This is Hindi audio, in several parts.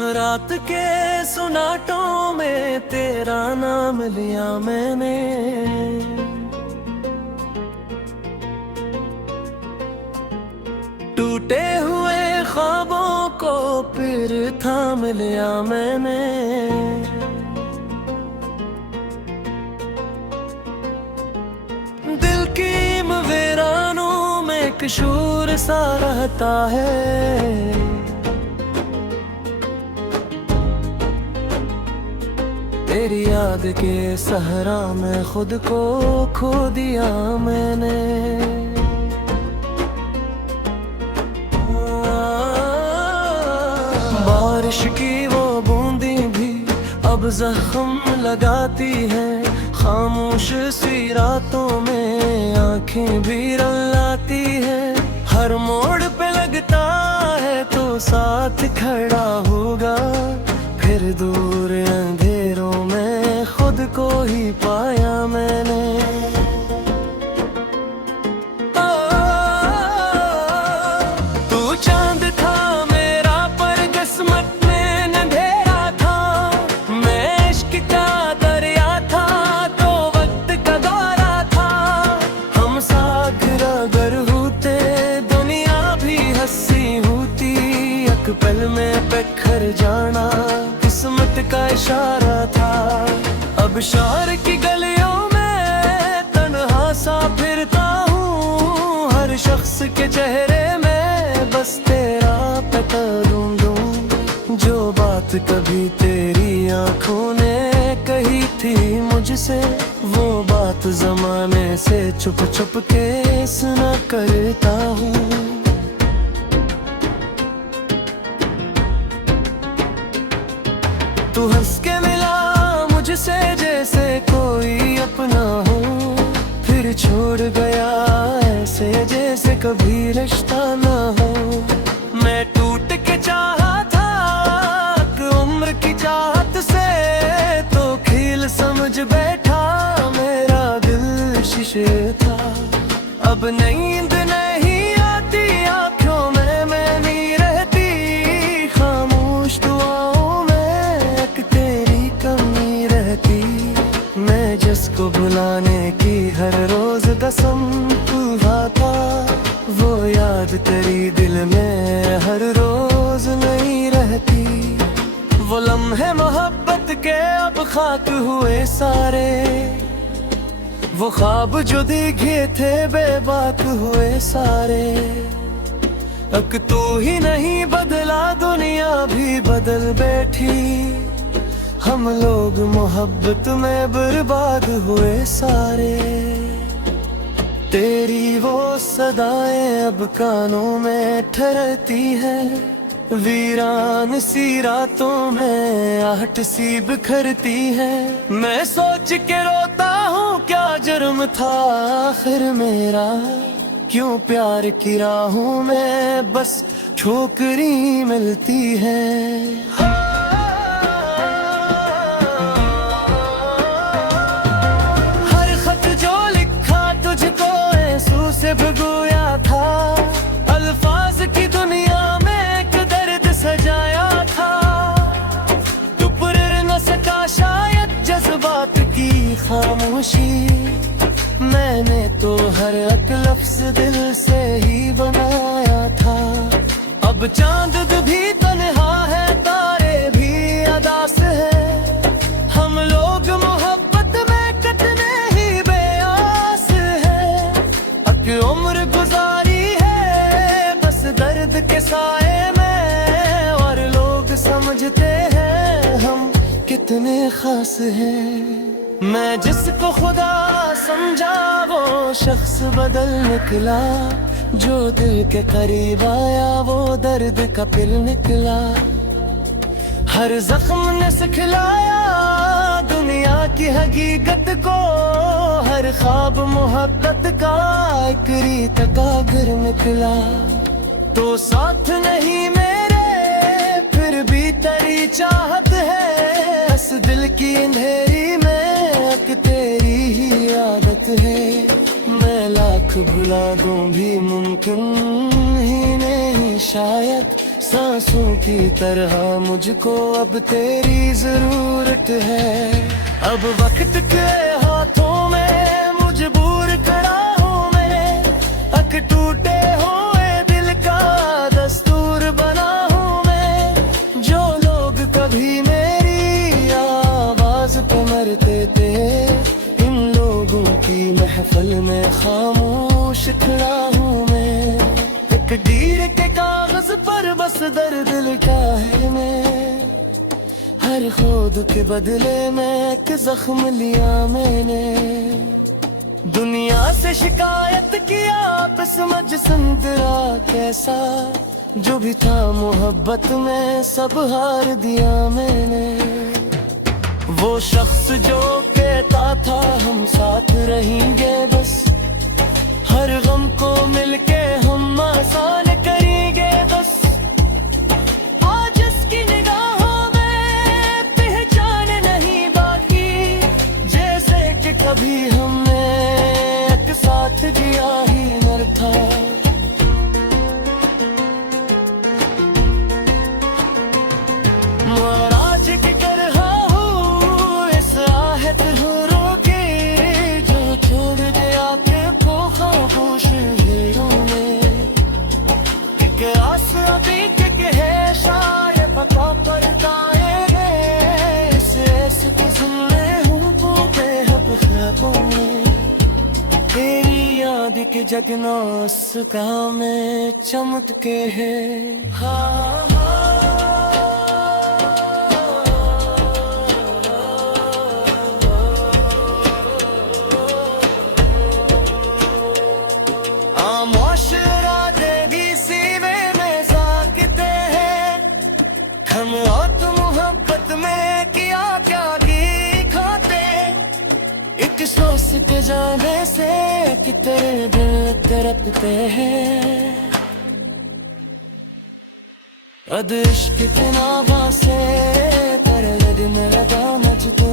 रात के सुनाटों में तेरा नाम लिया मैंने, टूटे हुए ख्वाबों को फिर थाम लिया मैंने। दिल की वीरानों में एक शूर सा रहता है, तेरी याद के सहरा में खुद को खो दिया मैंने। बारिश की वो बूंदी भी अब जख्म लगाती है, खामोश सी रातों में आंखें भी रुलाती है। हर मोड़ पे लगता है तो साथ खड़ा होगा, फिर दूर अंधेरों में खुद को ही पाया मैंने। तू चांद था मेरा पर किस्मत में अंधेरा था, मैं इश्क का दरिया था तो वक्त का दौरा था। हम साथ अगर होते दुनिया भी हंसी होती, एक पल में बिखर जाना किस्मत का इशारा था। अब शहर की गलियों में तन्हा सा फिरता हूँ, हर शख्स के चेहरे में बस तेरा पता ढूंढूं। जो बात कभी तेरी आंखों ने कही थी मुझसे, वो बात जमाने से छुप छुप के सुना करता हूँ। तू हंस के मिला मुझसे जैसे कोई अपना हो, फिर छोड़ गया ऐसे जैसे कभी रिश्ता ना हो। मैं टूट के चाहा था कि उम्र की चाहत से, तो खील समझ बैठा मेरा दिल शीशे था। अब नींद नहीं आती आँखों में मैं नहीं रहती, खामोश दुआओं में एक तेरी कमी रहती। मैं जिसको भुलाने की हर रोज कसम खाता, वो याद तेरी दिल में हर रोज नहीं रहती। वो लम्हे मोहब्बत के अब खाक हुए सारे, वो ख्वाब जो दिखे थे बेबाक हुए सारे। अब तू ही नहीं बदला दुनिया भी बदल बैठी, हम लोग मोहब्बत में बर्बाद हुए सारे। तेरी वो सदाएं अब कानों में ठहरती है, वीरान सी रातों में आहट सी बिखरती है। मैं सोच के रोता हूँ क्या जुर्म था आखिर मेरा, क्यों प्यार की राहों में बस ठोकरी मिलती है। हर खत जो लिखा तुझको आंसू से भिगोया था, अल्फाज की दुनिया में एक दर्द सजाया था। तू पुर न सका शायद जज्बात की खामोशी, मैंने तो हर एक लफ्ज दिल से ही बनाया था। अब चांद भी तन्हा है तारे भी अदास है, हम लोग मोहब्बत में कितने ही बेआस है। अब उम्र गुजारी है बस दर्द के साए में, और लोग समझते हैं हम कितने खास हैं। मैं जिसको खुदा समझा वो शख्स बदल निकला, जो दिल के करीब आया वो दर्द का पिल निकला। हर जख्म ने सिखलाया दुनिया की हकीकत को, हर ख्वाब मोहब्बत का एक रीत का घर निकला। तो साथ नहीं मेरे फिर भी तेरी चाहत है, इस दिल की अंधेरी में तेरी ही आदत है। भुला दूं भी मुमकिन ही नहीं शायद, सांसों की तरह मुझको अब तेरी जरूरत है। अब वक्त के हाथों में मजबूर खड़ा हूँ मैं, अक टूटे हुए दिल का दस्तूर बना हूँ मैं। जो लोग कभी मेरी आवाज पे मरते थे, इन लोगों की महफिल में खामोश खड़ा हूँ मैं। तकदीर के कागज पर बस दर्द लिखा है मैं, हर खुद के बदले में एक जख्म लिया मैंने। दुनिया से शिकायत किया आप समझ संतरा कैसा, जो भी था मोहब्बत में सब हार दिया मैंने। वो शख्स जो कहता था हम साथ रहेंगे बस, हर गम को मिलके हम आसान करेंगे बस। आज इसकी निगाहों में पहचान नहीं बाकी, जैसे कि कभी हमने एक साथ जिया ही न था। महाराज की तरह हूँ इस आहट हो रोके, जो छोड़ दिया के खोखा होश तेरी याद के जगना उसका में चमकते है। हाँ आमोशरा देगी सीवे में जागते हैं, हम और मोहब्बत में किया क्या खाते। एक सोचते जाने से कि तेरे दिल तड़पते हैं, अद इश्क तनावा से पर दिन लगा मुझको।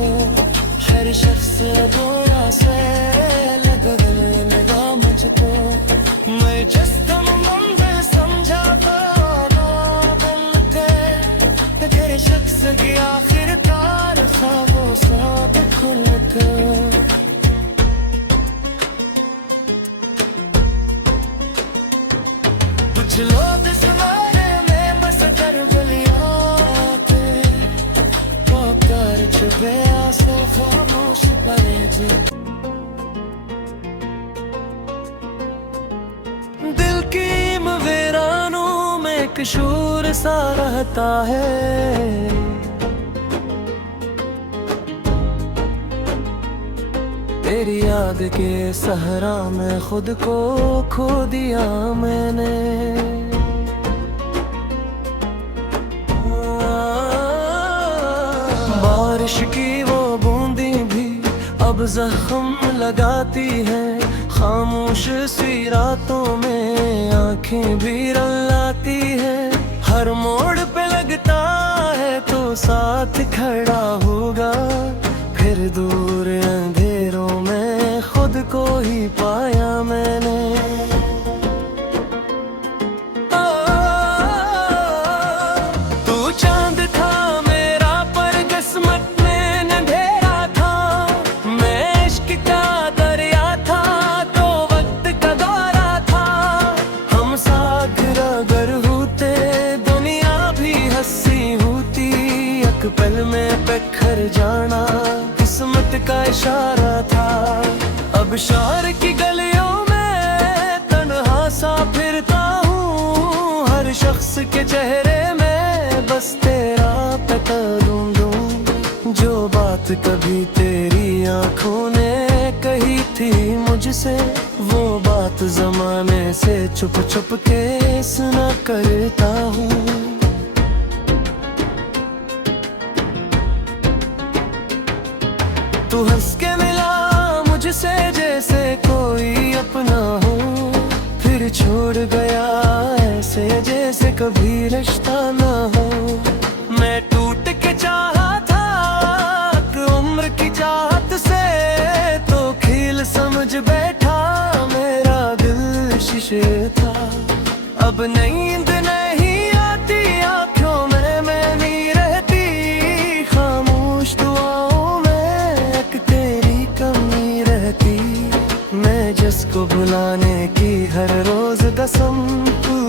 हर शख्स अधूरा से लगा मुझको। मैं जिस्म मंदिर समझा पाना बनते, तेरे शख्स की आखिरकार ख्वाबों साथ खुल कर। कुछ लोग समारे में बस कर गलियां पे, पुकार छुपे आंसू खामोश पड़े जो। दिल की मवेरानों में एक शूर सा रहता है, तेरी याद के सहरा में खुद को खो दिया मैंने। बारिश की वो बूंदी भी अब जख्म लगाती है, खामोश सी रातों में आंखें भी रुलाती है। हर मोड़ पे लगता है तो साथ खड़ा होगा, फिर दूर अंधेरों में खुद को ही पाया मैंने। तू चांद था मेरा पर किस्मत में अंधेरा था, मैं इश्क का दरिया था तो वक्त का दौरा था। हम साथ अगर होते दुनिया भी हंसी होती, एक पल में बिखर जाना किस्मत का इशारा था। अब शहर की गलियों में तन्हा सा फिरता हूँ, हर शख्स के चेहरे में बस तेरा पता ढूंढूं। जो बात कभी तेरी आंखों ने कही थी मुझसे, वो बात जमाने से छुप छुप के सुना करता हूँ। तू हंस के मिला मुझसे जैसे कोई अपना हो, फिर छोड़ गया ऐसे जैसे कभी रिश्ता ना हो। मैं टूट के चाहा था उम्र की चाहत से, तो खील समझ बैठा मेरा दिल शीशे था। अब नींद नहीं आती को भुलाने की हर रोज कसम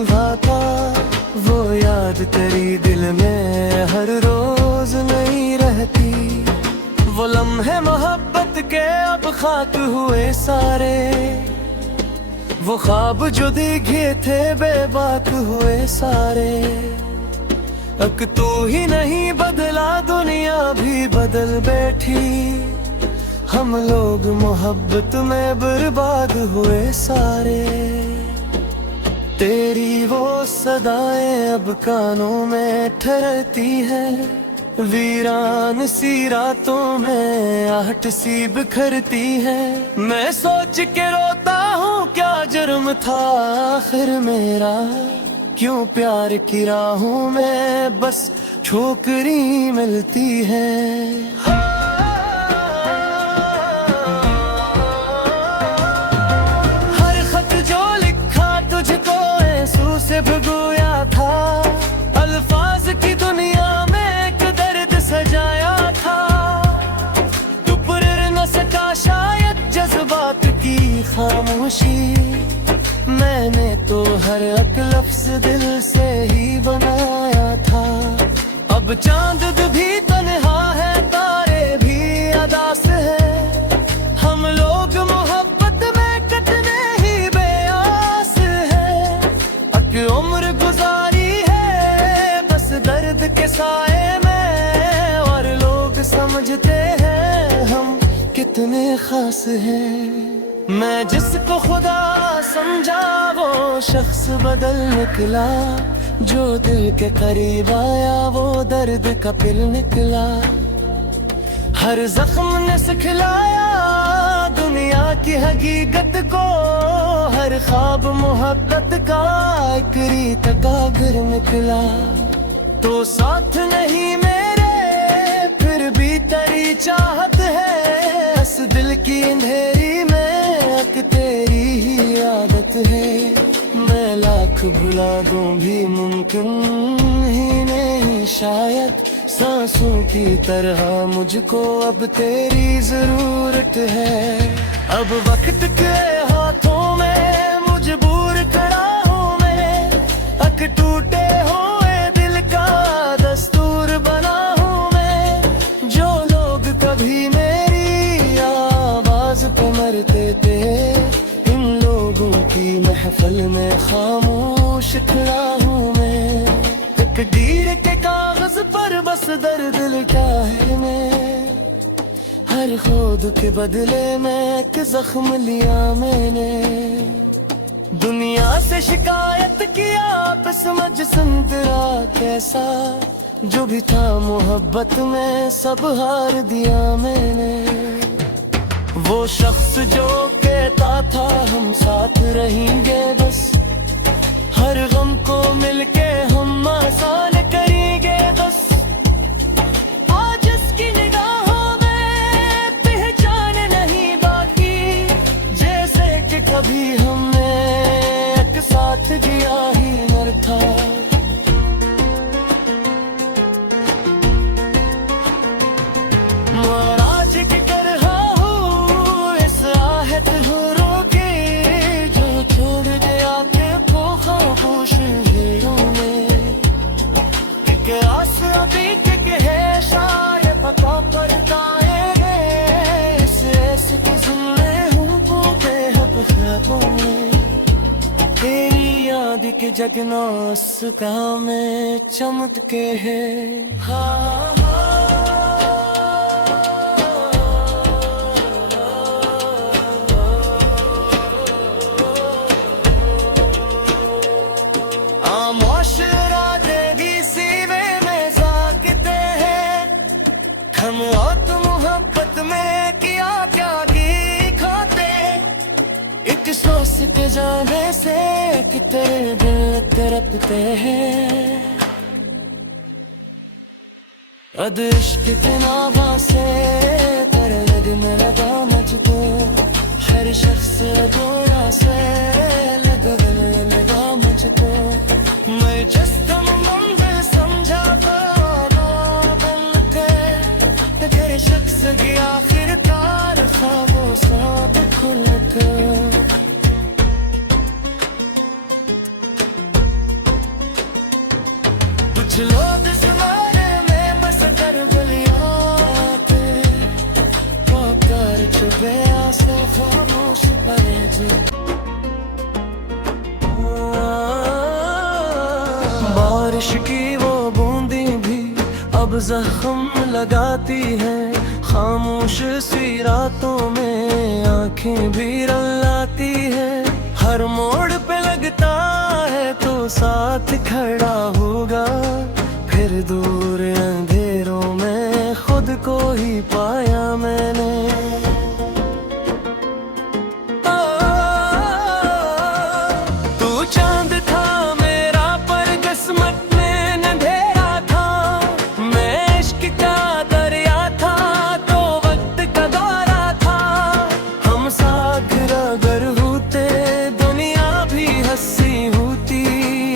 खाता, वो याद तेरी दिल में हर रोज नहीं रहती। वो लम्हे मोहब्बत के अब खाक हुए सारे, वो ख्वाब जो दिखे थे बेबाक हुए सारे। अब तू ही नहीं बदला दुनिया भी बदल बैठी, हम लोग मोहब्बत में बर्बाद हुए सारे। तेरी वो सदाएं अब कानों में ठहरती है, वीरान सी रातों में आहट सी बिखरती है। मैं सोच के रोता हूँ क्या जुर्म था आखिर मेरा, क्यों प्यार की राहों में बस ठोकरी मिलती है। हर खत जो लिखा तुझको आंसू से भिगोया था, अल्फाज की दुनिया में एक दर्द सजाया था। तू पुर न सका शायद जज्बात की खामोशी, मैंने तो हर एक लफ्ज दिल से ही बनाया था। अब चांद भी तन्हा है, तारे भी अदास है, हम लोग मोहब्बत में कटने ही बेआस है। अब उम्र गुजारी है बस दर्द के साए में, और लोग समझते हैं हम कितने खास हैं। मैं जिसको खुदा समझा वो शख्स बदल निकला, जो दिल के करीब आया वो दर्द का पिल निकला। हर जख्म ने सिखलाया दुनिया की हकीकत को, हर ख्वाब मोहब्बत का एक रीत का घर निकला। तो साथ नहीं मेरे फिर भी तेरी चाहत है, इस दिल की अंधेरी में तेरी ही आदत है। मैं लाख भुला दूं भी मुमकिन ही नहीं शायद, सांसों की तरह मुझको अब तेरी जरूरत है। अब वक्त के हाथों में मजबूर खड़ा हूँ मैं, अक टूटे हुए दिल का दस्तूर बना हूँ मैं। जो लोग कभी मेरी आवाज पे मरते थे, इन लोगों की महफिल में खामोश खड़ा हूँ मैं। तकदीर के कागज पर बस दर्द लिखा है मैं, हर खुद के बदले में एक जख्म लिया मैंने। दुनिया से शिकायत किया आप समझ संतरा कैसा, जो भी था मोहब्बत में सब हार दिया मैंने। वो शख्स जो कहता था हम साथ रहेंगे बस, हर गम को मिलके हम आसान करेंगे बस। आज इसकी निगाहों में पहचान नहीं बाकी, जैसे कि कभी हमने एक साथ जिया ही न था। महाराज की तरह हूँ इस आहत हो रोके, जो छोड़ दिया के खामोश घेरों में। एक आस अभी टिक है शायद पता पड़ता है, इस ऐसे की सुनने हूँ पूरे हब ख्वाबों में। तेरी याद के जगना सुका में चमकते हैं। हाँ हम और तो मोहब्बत में किया क्या की खाते, एक सोचते जाने से कि तेरे दिल तड़पते हैं। अद इश्क के नावा से तेरे लगने लगा मुझको, हर शख्स गोरा से लगा मुझको। मैं जस्म मंजिल समझा तेरे शख्स की आखिरकार ख्वाबों साथ खुल कर। कुछ लोग ज़माने में बस कर गलियों पे कर चुके आंसू खामोश पड़े जो बारिश की वो बूंदी भी अब जख्म लगाती है, खामोश सी रातों में आंखें भी रुलाती है। हर मोड़ पे लगता है तो साथ खड़ा होगा, फिर दूर अंधेरों में खुद को ही पाया मैंने। तू चांद था मेरा पर किस्मत में अंधेरा था, मैं इश्क का दरिया था तो वक्त का दौरा था। हम साथ अगर होते दुनिया भी हंसी होती,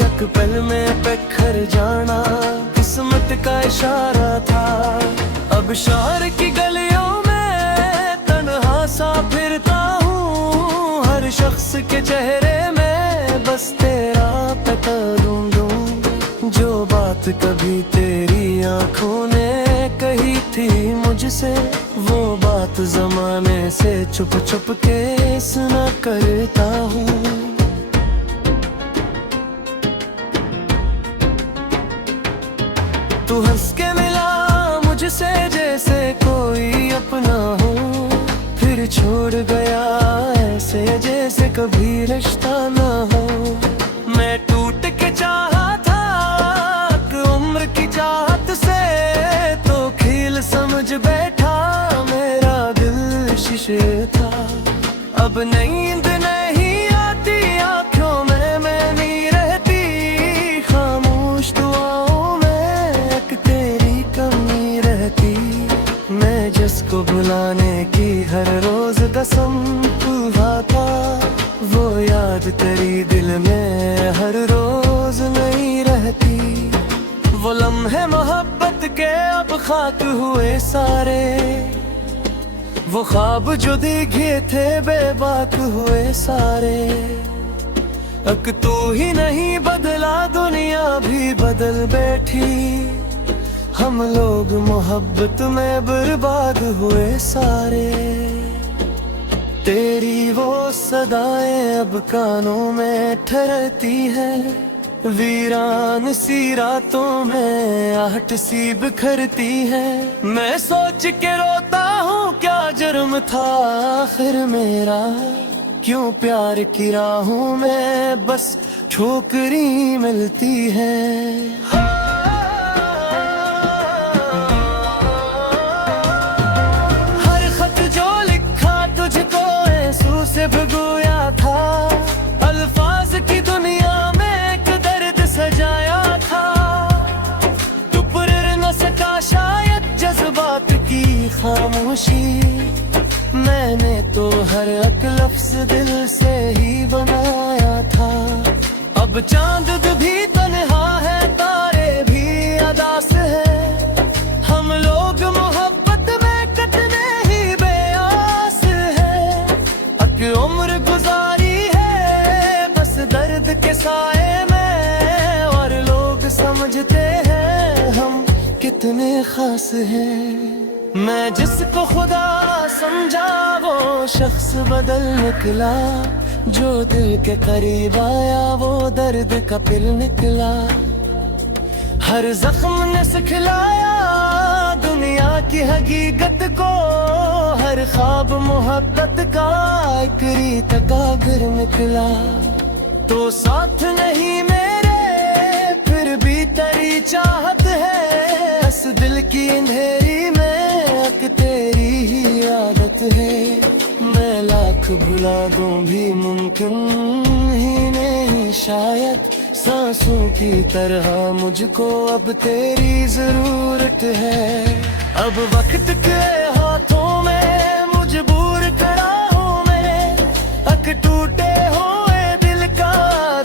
एक पल में बिखर जाना किस्मत का इशारा था। अब शहर की गलियों में तन्हा सा फिरता हूँ, हर शख्स के चेहरे में बस तेरा पता ढूंढूं। जो बात कभी तेरी आंखों ने कही थी मुझसे, वो बात जमाने से छुप छुप के सुना करता हूँ। तू हंस के मिला मुझसे जैसे कोई अपना हो, फिर छोड़ गया ऐसे जैसे कभी रिश्ता ना हो। मैं टूट के चाहा था उम्र की चाहत से, तो खील समझ बैठा मेरा दिल शीशे था। अब नींद नहीं आती आँखों में मैं नहीं रहती, खामोश दुआओं में एक तेरी कमी रहती। मैं जिसको भुलाने की हर रोज कसम खाता, वो याद तेरी दिल में हर रोज नहीं रहती। वो लम्हे मोहब्बत के अब खाक हुए सारे, वो ख्वाब जो दिखे थे बेबाक हुए सारे। अब तू ही नहीं बदला दुनिया भी बदल बैठी, हम लोग मोहब्बत में बर्बाद हुए सारे। तेरी वो सदाएं अब कानों में ठहरती है, वीरान सी रातों में आहट सी बिखरती है। मैं सोच के रोता हूँ क्या जुर्म था आखिर मेरा, क्यों प्यार की राहों में बस ठोकरी मिलती है। हर खत जो लिखा तुझको आंसू से भिगोया था, अल्फाज की दुनिया में एक दर्द सजाया था। तू पुर न सका शायद जज्बात की खामोशी, मैंने तो हर एक लफ्ज दिल से ही बनाया था। अब चांद भी तन्हा है तारे भी अदास है, हम लोग मोहब्बत में कटने ही बेआस है। अब उम्र गुजारी है बस दर्द के साए में, और लोग समझते हैं हम कितने खास हैं। मैं जिसको खुदा समझा वो शख्स बदल निकला, जो दिल के करीब आया वो दर्द का पिल निकला। हर जख्म ने सिखलाया दुनिया की हकीकत को, हर ख्वाब मोहब्बत का एक रीत का घर निकला। तो साथ नहीं मेरे फिर भी तेरी चाहत है, इस दिल की अंधेरी में एक तेरी ही आदत है। मैं लाख भुला दूं भी मुमकिन ही नहीं शायद, सांसों की तरह मुझको अब तेरी जरूरत है। अब वक्त के हाथों में मजबूर खड़ा हूँ मैं, अक टूटे हुए दिल का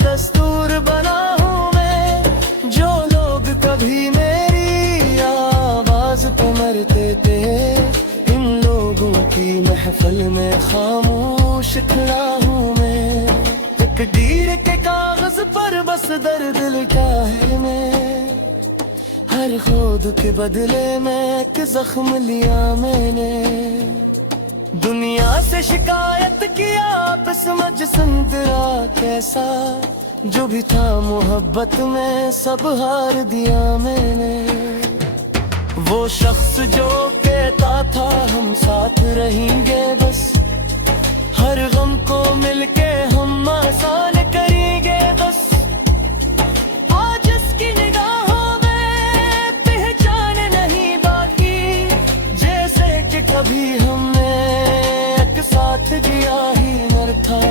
दस्तूर बना हूँ मैं। जो लोग कभी मेरी आवाज पे मरते थे, इन लोगों की महफिल में खामोश खड़ा हूँ मैं। तकदीर के कागज पर बस दर्द लिखा है मैं। हर खुद के बदले में एक जख्म लिया मैंने। दुनिया से शिकायत किया आप समझ संतरा कैसा, जो भी था मोहब्बत में सब हार दिया मैंने। वो शख्स जो कहता था हम साथ रहेंगे बस, हर गम को मिलके हम आसान करेंगे बस। आज इसकी निगाहों में पहचान नहीं बाकी, जैसे कि कभी हमने एक साथ जिया ही न था।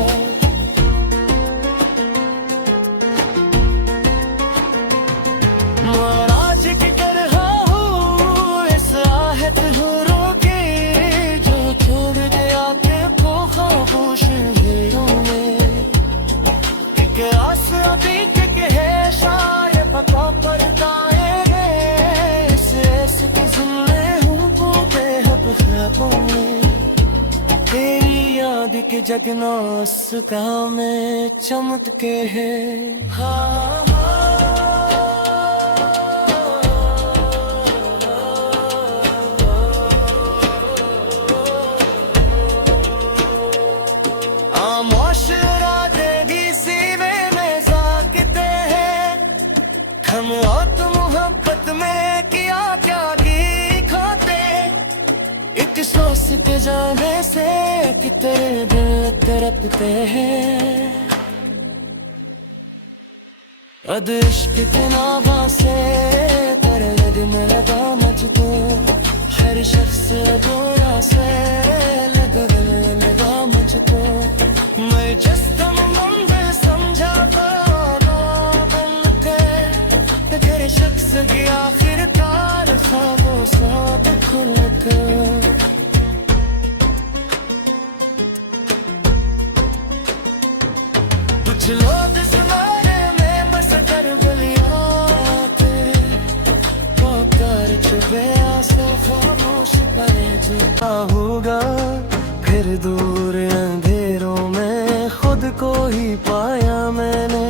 महाराज की तरह हूँ इस आहट हो रोके, जो छोड़ दिया के को खामोश घेरों में। एक आस अभी तक है शायद पता पड़ताएंगे, इस ऐसे की सुनने हूँ पूरे हब ख्वाबों में। तेरी याद के जगना उसका में चमकते हैं। हाँ हम और तो मोहब्बत में किया क्या गी खाते, एक सांस के जाने से कि तेरे दिल तड़पते हैं। अद इश्क के नावा से तेरे दिल में लगा मुझको, हर शख्स गोरा से लगा मुझको। मैं जिस दम मंदिर समझा तेरे शख्स की आखिरकार ख्वाबों साथ खुल कर। कुछ लोग सुनारे में बस कर गलियाते, पोकर चुपे आसे खामोश करे जो होगा। फिर दूर अंधेरों में खुद को ही पाया मैंने।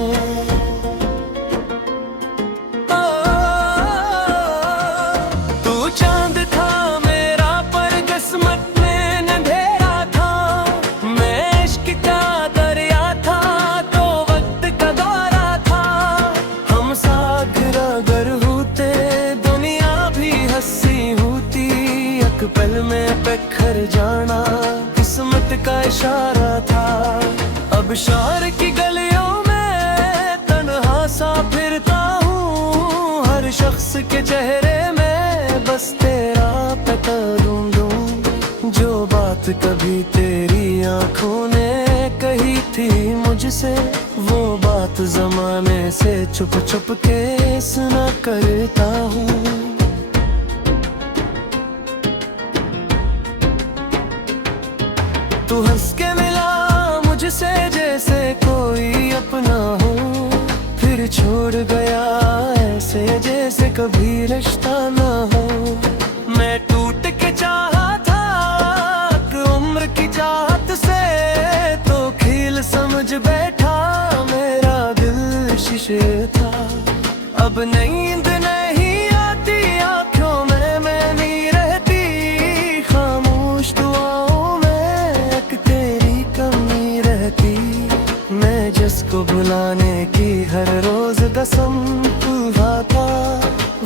पल में बिखर जाना किस्मत का इशारा था। अब शहर की गलियों में तन्हा सा फिरता हूँ, हर शख्स के चेहरे में बस तेरा पता ढूंढूं। जो बात कभी तेरी आंखों ने कही थी मुझसे, वो बात जमाने से छुप छुप के सुना करता हूँ। तू हंस के मिला मुझसे जैसे कोई अपना हो, फिर छोड़ गया ऐसे जैसे कभी रिश्ता ना हो। मैं टूट के चाहा था उम्र की चाहत से, तो खील समझ बैठा मेरा दिल शीशे था। अब नींद नहीं आती आँखों में मैं नहीं रहती, खामोश दुआओं में एक तेरी कमी रहती। मैं जिसको बुलाने की हर रोज कसम खाता,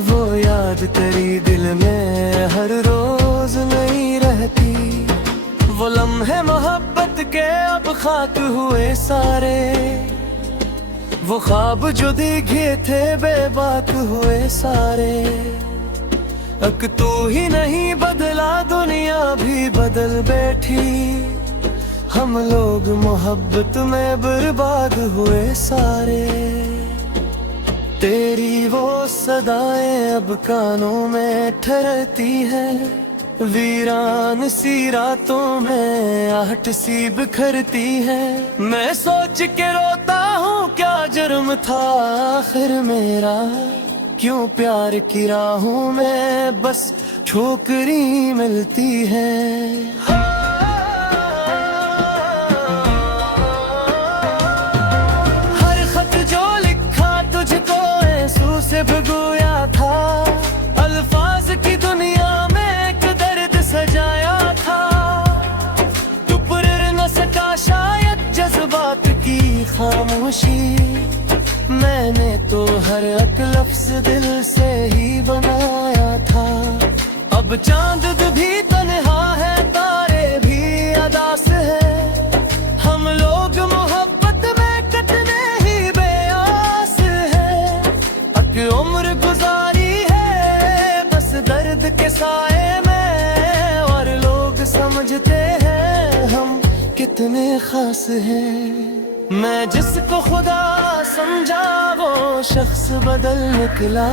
वो याद तेरी दिल में हर रोज नहीं रहती। वो लम्हे मोहब्बत के अब खाक हुए सारे, वो ख्वाब जो दिखे थे बेबाक हुए सारे। अब तू ही नहीं बदला दुनिया भी बदल बैठी, हम लोग मोहब्बत में बर्बाद हुए सारे। तेरी वो सदाएं अब कानों में ठहरती है, वीरान सी रातों में आहट सी बिखरती है। मैं सोच के रोता हूँ क्या जुर्म था आखिर मेरा, क्यों प्यार की राहों में बस ठोकरी मिलती है। हर खत जो लिखा तुझको आंसू से भिगोया था, मैंने तो हर एक लफ्ज दिल से ही बनाया था। अब चांद भी तन्हा है, तारे भी अदास है, हम लोग मोहब्बत में कटने ही बेआस है। अब उम्र गुजारी है बस दर्द के साए में, और लोग समझते हैं हम कितने खास हैं। मैं जिसको खुदा समझा वो शख्स बदल निकला,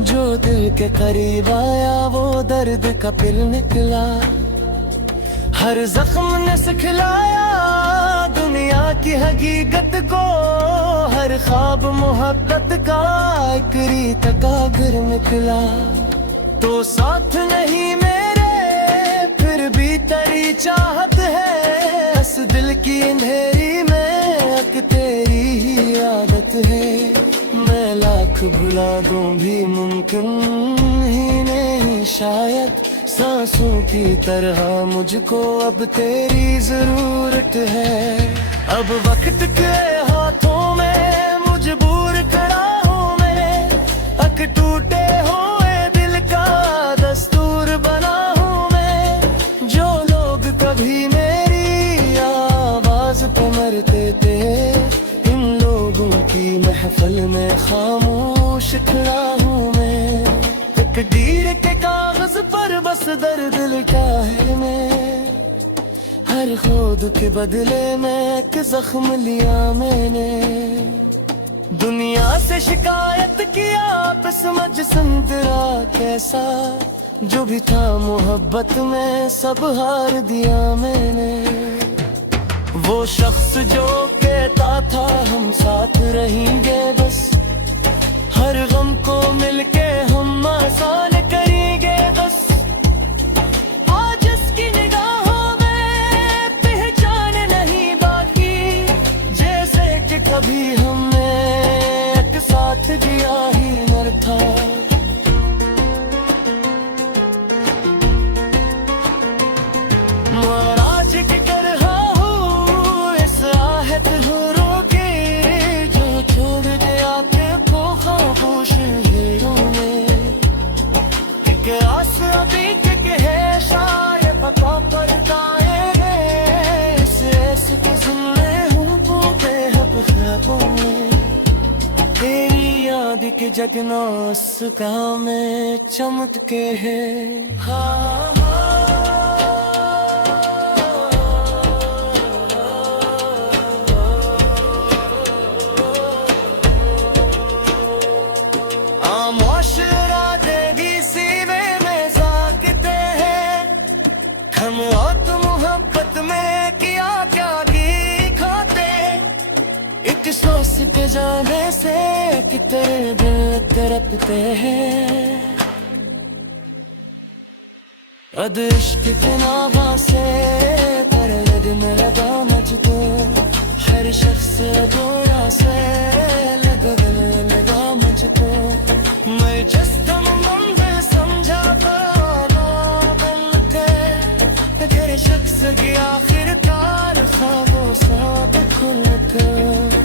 जो दिल के करीब आया वो दर्द का पिल निकला। हर जख्म ने सिखलाया दुनिया की हकीकत को, हर ख्वाब मोहब्बत का एक रीत का घर निकला। तो साथ नहीं मेरे फिर भी तेरी चाहत है, इस दिल की अंधेरी में तेरी ही आदत है। मैं लाख भुला दूं भी मुमकिन ही नहीं शायद, सांसों की तरह मुझको अब तेरी जरूरत है। अब वक्त के हाथों में मजबूर खड़ा हूँ मैं, अक टूटे हुए दिल का दस्तूर बना हूँ मैं। जो लोग कभी मेरी आवाज पे मरते थे, इन लोगों की महफिल में खामोश खड़ा हूँ मैं। तकदीर के कागज पर बस दर्द लिखा है मैं, हर खुद के बदले में एक जख्म लिया मैंने। दुनिया से शिकायत किया आप समझ संतरा कैसा, जो भी था मोहब्बत में सब हार दिया मैंने। वो शख्स जो कहता था हम साथ रहेंगे बस, हर गम को मिलके हम आसान करेंगे बस। आज इसकी निगाहों में पहचान नहीं बाकी, जैसे कि कभी हमने एक साथ जिया ही न था। महाराज की तरह हूँ इस आहत हो रोके, जो छोड़ दिया के को खामोश घेरों में। एक आस अभी टिक है शायद पता पड़ता है, इस ऐसे के जिम्मे हूँ पूते हब ख्वाबों में। तेरी याद के जगना उसका में चमकते हैं। हाँ हम और तो मोहब्बत में किया क्या गी खाते, एक सांस के जाने से कि तेरे दिल तड़पते हैं। अद इश्क के नावा से पर लगने लगा मुझको, हर शख्स अधूरा से लगने लगा मुझको। मैं जस्ता मंदिर समझा तेरे शख्स की आखिरकार ख्वाबों सा खुल कर।